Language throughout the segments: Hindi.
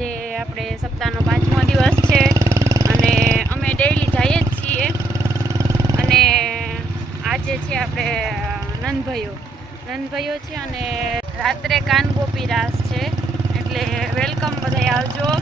આજે આપણે સપ્તાહનો પાંચમો દિવસ છે અને અમે ડેઈલી જઈએ જ છીએ. અને આજે છે આપણે નંદભાઈઓ નંદભાઈઓ છે અને રાત્રે કાન ગોપી રાસ છે. એટલે વેલકમ બધા આવજો.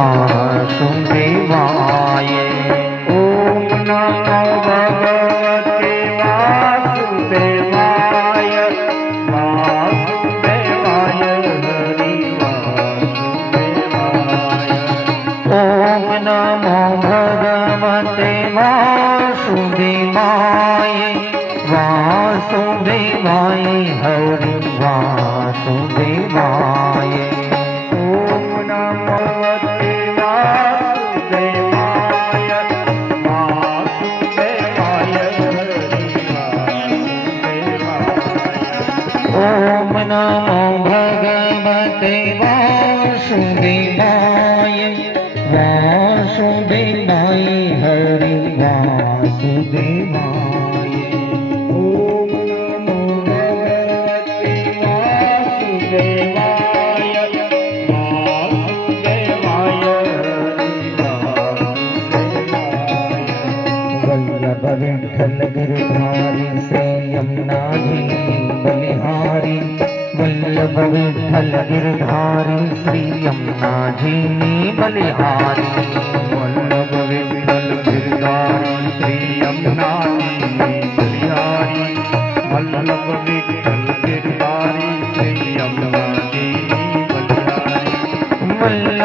वाह तुम देवा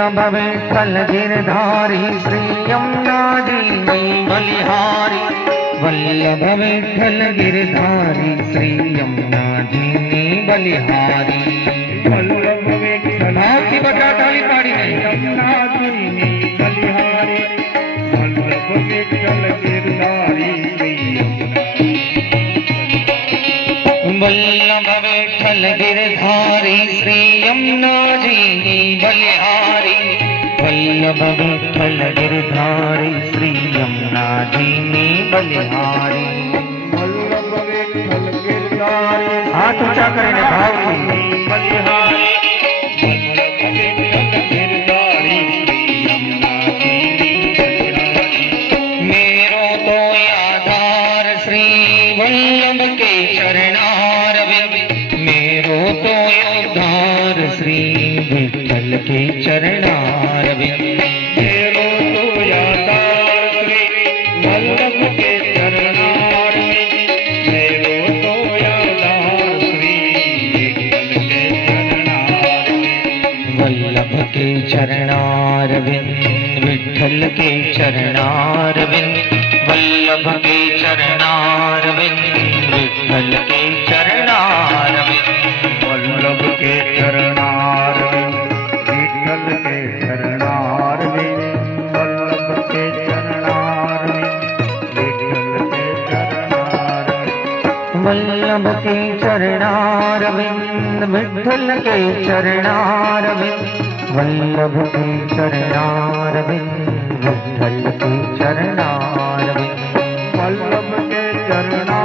भवे कल गिरधारी श्री यमुना जी। बलिहारी। वल्लभ कल गिरधारी श्री यमुना जी बलिहारी वल्लभ की पाड़ी नहीं। यमुना जी बलिहारी। वल्लभवेक्षल गिरधारी श्री यमुनाजी बलिहारी। वल्लभवेक्षल गिरधारी श्री यमुनाजी ने बलिहारी। हाथ ऊँचा करें बलिहारी। मेरो तो आधार श्री वल्लभ के चरण के चरणार वल्लभ के चरणार विठल के चरणार वल्लभ के चरणार विठल के चरणार वल्लभ के चरणार विठल के चरणार वल्लभ के चरणार विंद विठल के चरणार वल्लभ के चरणार विठल के चरणार वल्लभ के चरणार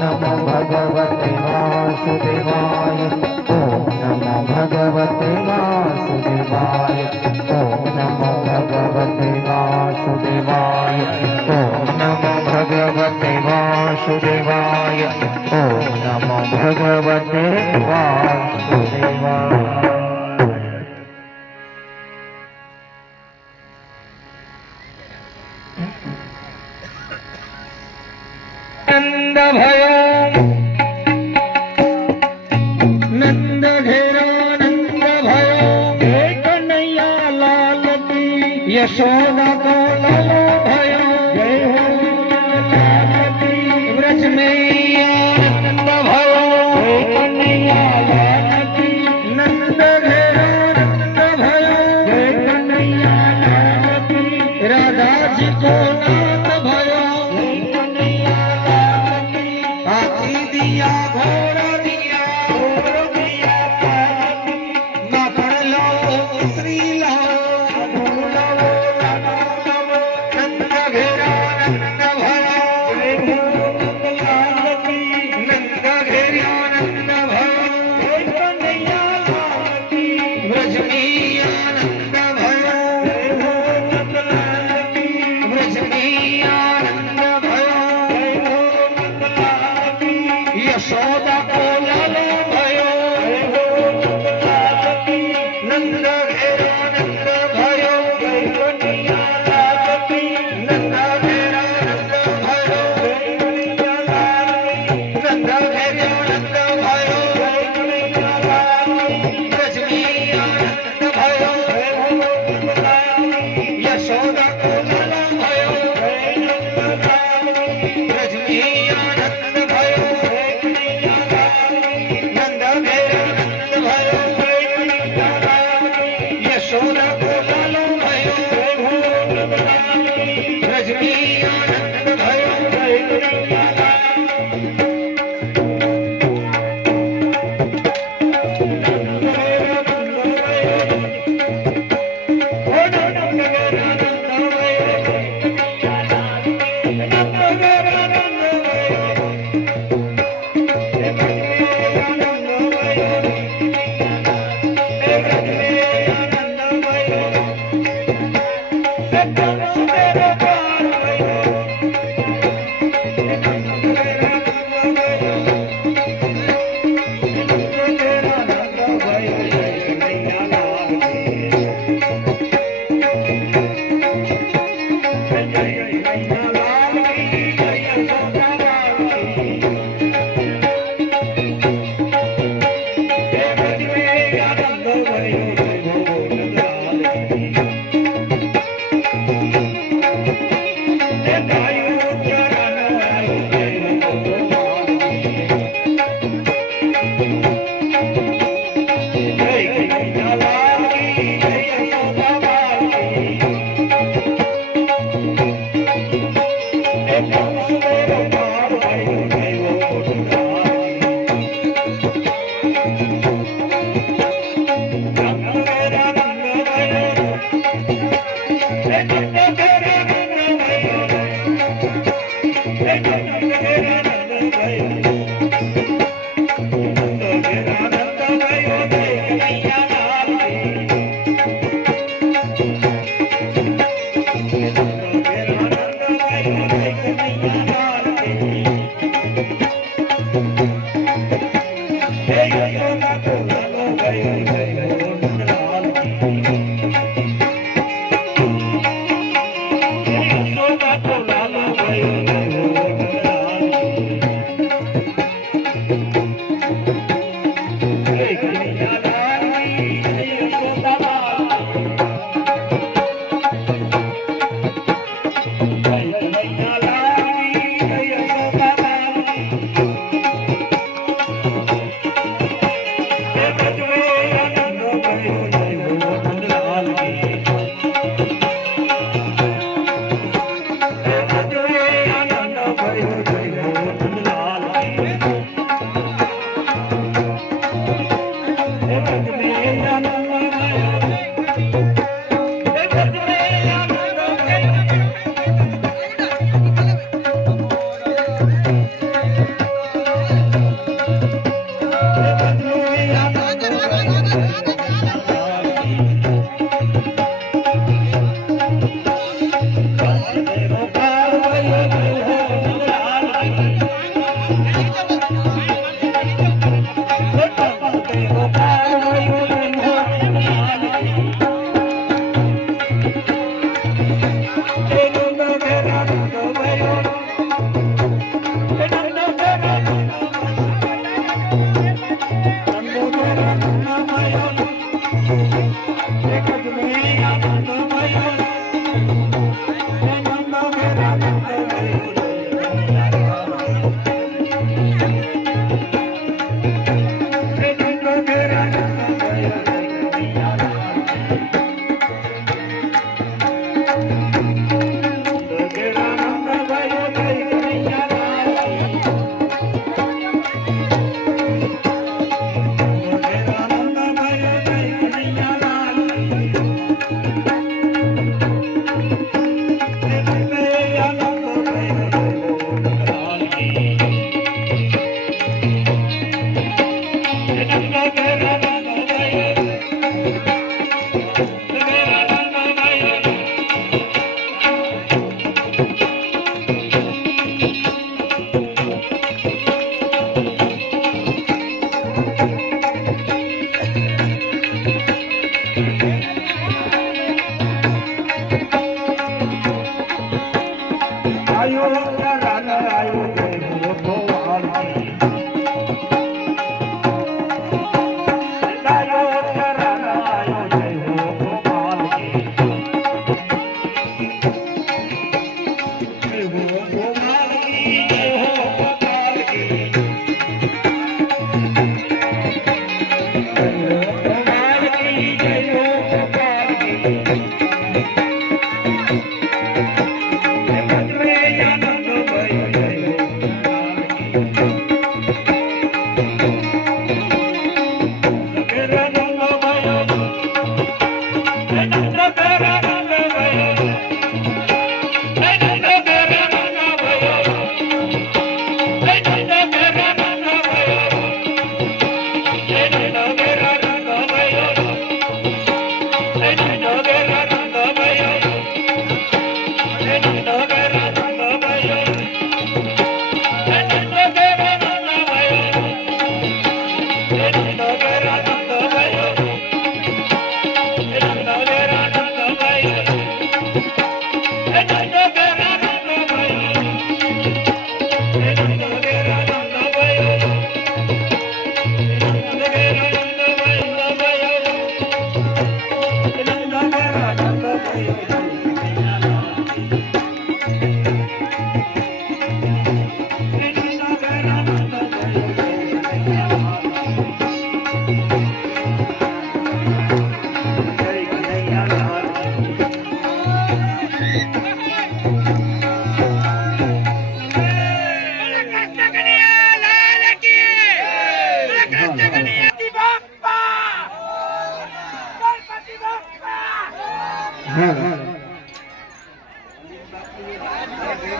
नमो भगवते वासुदेवाय। ॐ नमो भगवते वासुदेवाय। ॐ नमो भगवते वासुदेवाय नमो भगवते वासुदेवाय ॐ नमो भगवते वासुदेवाय।